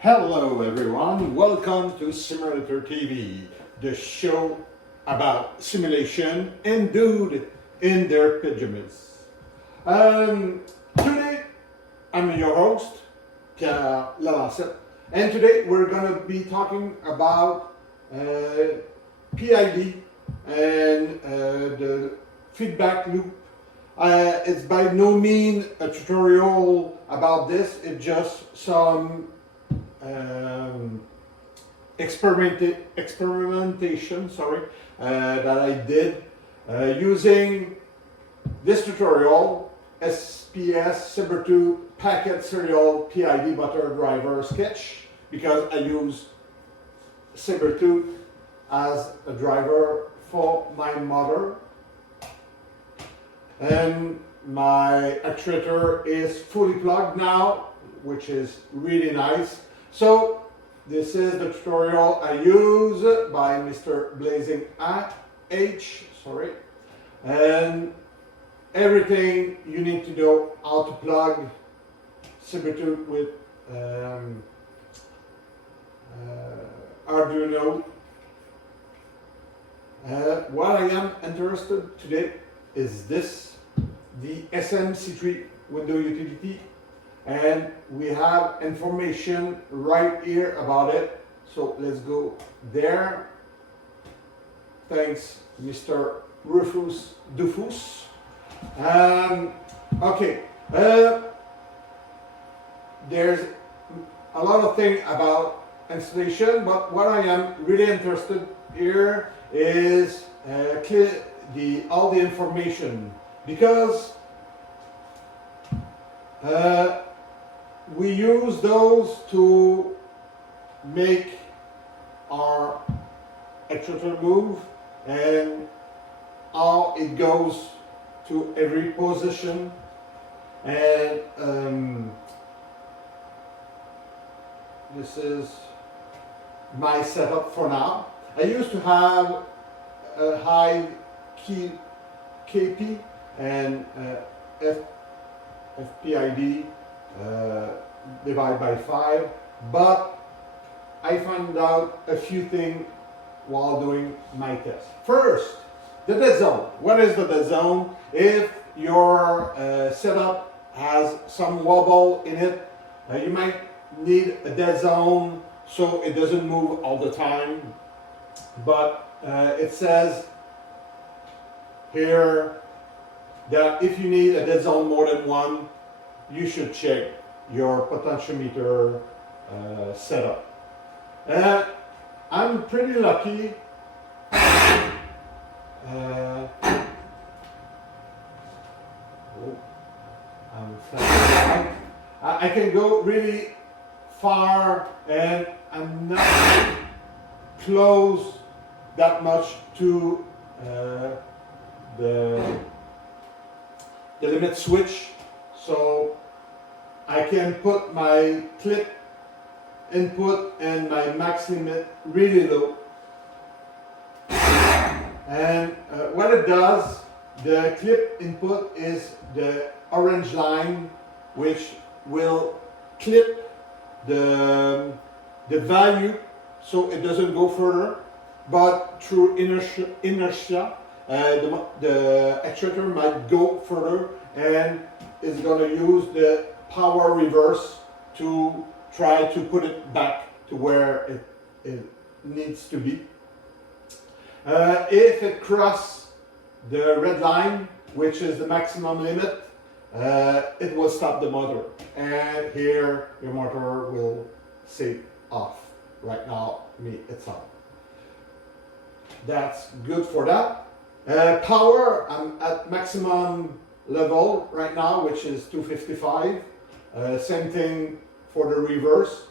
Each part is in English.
Hello everyone, welcome to SimulatorTV, the show about simulation and dude in their pajamas. Today, I'm your host, Pierre Lalancette, and today we're going to be talking about PID and the feedback loop. It's by no means a tutorial about this, it's just some experimentation that I did using this tutorial, SPS Sabertooth Packet Serial PID Motor Driver Sketch, because I use Sabertooth as a driver for my motor, and my actuator is fully plugged now, which is really nice. So this is the tutorial I use by Mr. Blazing H, and everything you need to know how to plug Sabertooth with Arduino. What I am interested today is this, the SMC3 window utility. And we have information right here about it. So let's go there. Thanks, Mr. Rufus Dufus. Okay. There's a lot of things about installation, but what I am really interested here is all the information, because we use those to make our actuator move and how it goes to every position. And this is my setup for now. I used to have a high key KP and FPID divide by 5, but I found out a few things while doing my test. First, the dead zone. What is the dead zone? If your setup has some wobble in it, you might need a dead zone so it doesn't move all the time. But it says here that if you need a dead zone more than one, you should check your potentiometer setup. I'm pretty lucky. I can go really far, and I'm not close that much to the limit switch. So I can put my clip input and my max limit really low. And what it does, the clip input is the orange line, which will clip the value so it doesn't go further. But through inertia, the actuator might go further, and is going to use the power reverse to try to put it back to where it needs to be. If it crosses the red line, which is the maximum limit, it will stop the motor, and here your motor will say off. Right now, it's on. That's good for that. Power, I'm at maximum level right now, which is 255. Same thing for the reverse,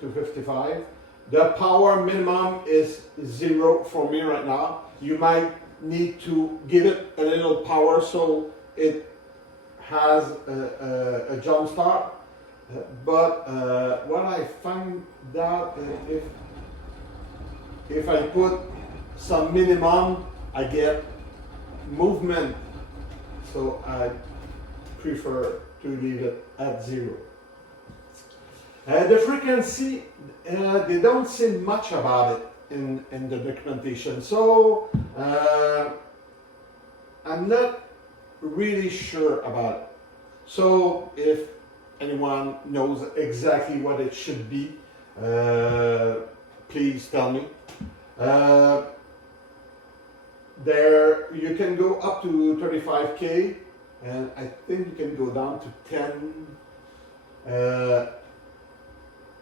255. The power minimum is 0 for me right now. You might need to give it a little power so it has a jump start. But what I find out, if I put some minimum, I get movement. So I prefer to leave it at 0. The frequency, they don't say much about it in the documentation, so I'm not really sure about it. So if anyone knows exactly what it should be, please tell me. There you can go up to 35K, and I think you can go down to 10.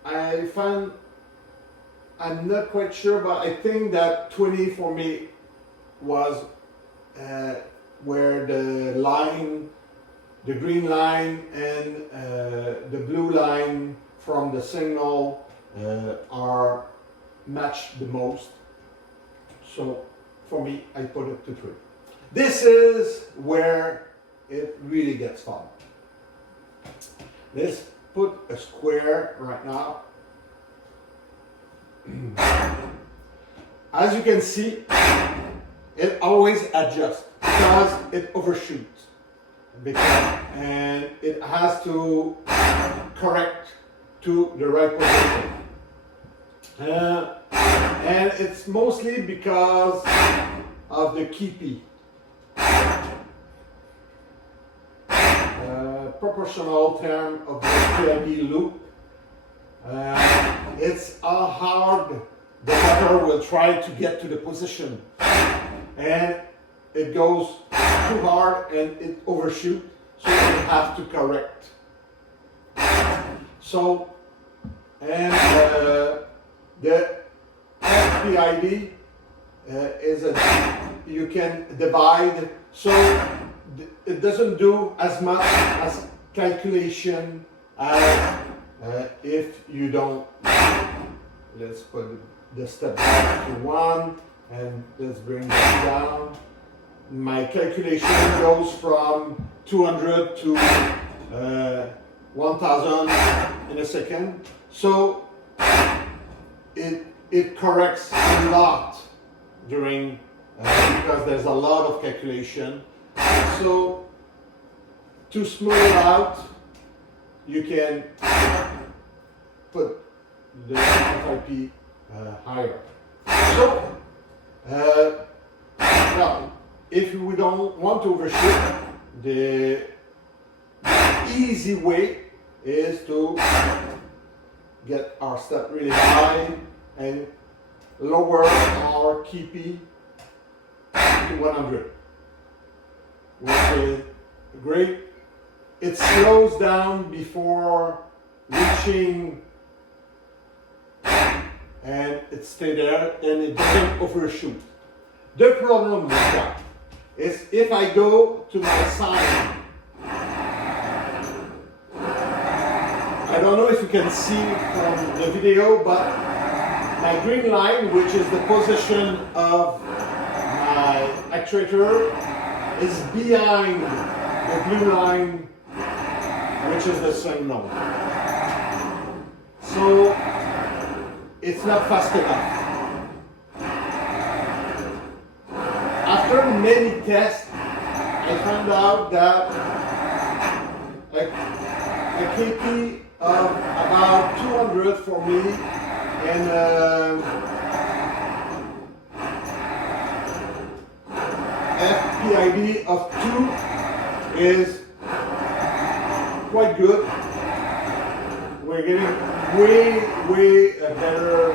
I found, I'm not quite sure, but I think that 20 for me was where the line, the green line and the blue line from the signal are matched the most. So for me, I put it to 3. This is where it really gets fun. Let's put a square right now. As you can see, it always adjusts because it overshoots. And it has to correct to the right position. And it's mostly because of the keepy. Proportional term of the PID loop. It's how hard the motor will try to get to the position. And it goes too hard and it overshoots, so you have to correct. So, and the FPID is you can divide, so it doesn't do as much as calculation as if you don't. Let's put the step back to 1 and let's bring that down. My calculation goes from 200 to 1000 in a second. So it corrects a lot during because there's a lot of calculation. So to smooth it out, you can put the FIP higher. So now, if we don't want to overshoot, the easy way is to get our step really high and lower our keepy to 100, which is great. It slows down before reaching and it stays there and it doesn't overshoot. The problem with that is if I go to my sign, I don't know if you can see from the video, but my green line, which is the position of my actuator, is behind the blue line, which is the signal. So it's not fast enough. After many tests, I found out that a KP of about 200 for me and FPID of 2 is quite good. We're getting way better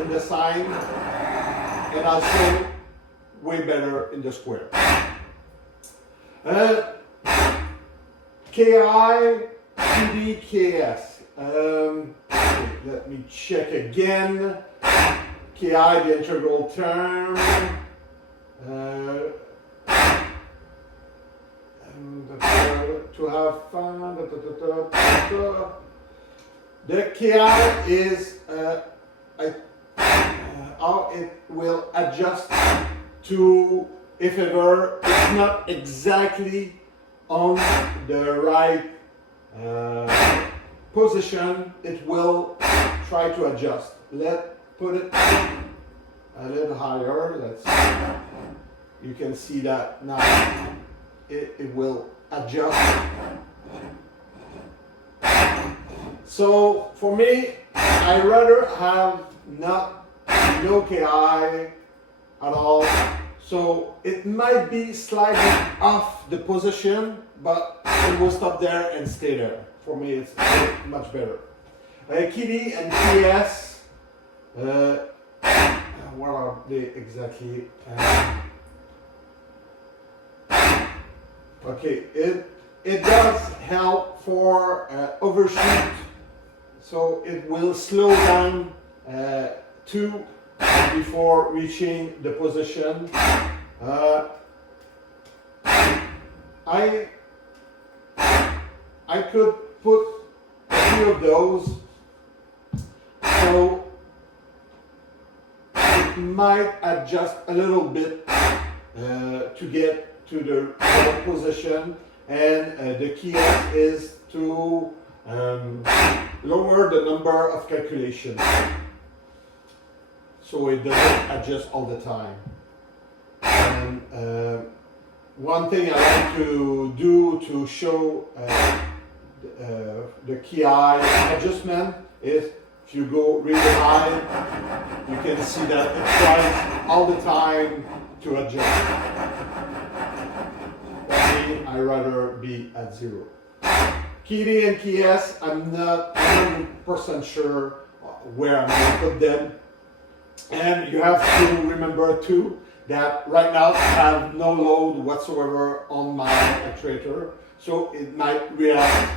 in the sine and also way better in the square. KI, PD, KS. Let me check again. KI, the integral term. To have fun. The KI is how it will adjust to if ever it's not exactly on the right position, it will try to adjust. Let's put it a little higher. You can see that now it will adjust. So for me, I rather have no KI at all. So it might be slightly off the position, but it will stop there and stay there. For me, it's much better. KD and PS, what are they exactly? Okay, it does help for overshoot, so it will slow down two before reaching the position. I could put a few of those, so it might adjust a little bit to get to the right position, and the key is to lower the number of calculations so it doesn't adjust all the time. And one thing I like to do to show the key adjustment is if you go really high, you can see that it tries all the time to adjust. For me, I rather be at 0. Key D and key S, I'm not 100% sure where I'm going to put them. And you have to remember too that right now I have no load whatsoever on my actuator, so it might react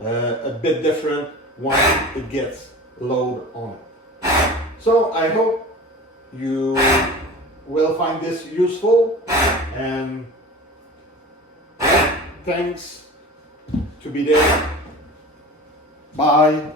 a bit different when it gets load on it. So I hope you will find this useful, and thanks to be there. Bye.